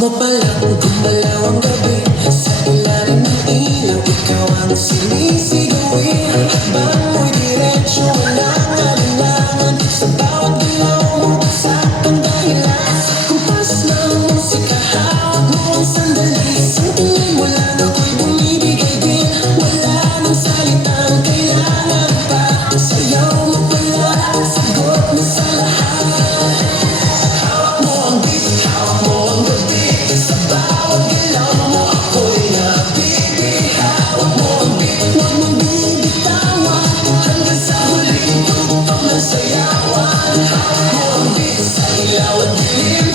mo palang gumalaw ang gabi. Sa ilalim ng ilaw, ikaw ang sinisigawin. Habang mo'y diretsyo, walang alinlangan. Sa bawat galaw mo, saktong dahilan. Kumpas ng musika, hawak mo ang sandali. Sa tingin mo lang ako'y bumibigay din. Wala nang salitang kailangan pa. Sayaw mo pala, sagot mo sa lahat. Hawak mo ang beat, hawak mo ang gabi. Sa bawat galaw mo, ako'y nabibig. Hawak mo ang beat, huwag mong bibitawan. Hanggang sa huling tugtog ng sayawan. Hawak mo ang beat, sa ilaw at dilim.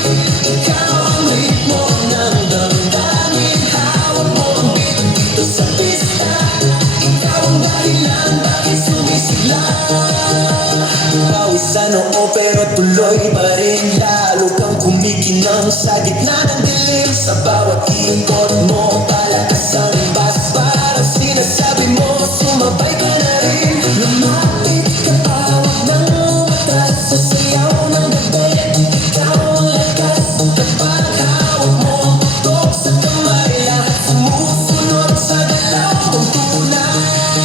Ikaw ang ritmo ng damdamin. Hawak mo ang beat, dito sa pista. Ikaw ang dahilan, bakit sumisigla. Pawis sa noo pero tuloy pa rin. Lalo kang kumikinang sa gitna ng dilim. Sa bawat ikot mo, palakas ang bas. Parang sinasabi mo, sumabay ka na rin. Lumapit ka pa, huwag nang umatas. Sa sayaw ng gabi, ikaw ang lakas. Kapag hawak mo ang tutok sa kamay, lahat sumusunod sa galaw kong tunay.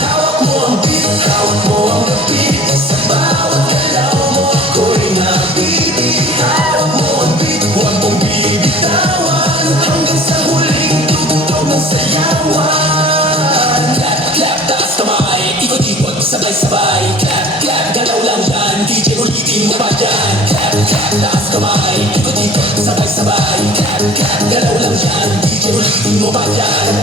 Hawak mo ang beat, hawak mo ang gabi. Sa bawat galaw mo, ako'y nabibig. Hawak mo ang beat, huwag mong bibitawan. Hanggang sa huling tugtog ng sayawan. Clap, clap, taas kamay, ikot-ikot, sabay-sabay. Clap, clap, galaw lang yan, DJ ulitin mo pa dyan. Clap, clap, taas kamay, ikot-ikot, sabay-sabay. Clap, clap, galaw lang yan, DJ ulitin mo pa dyan.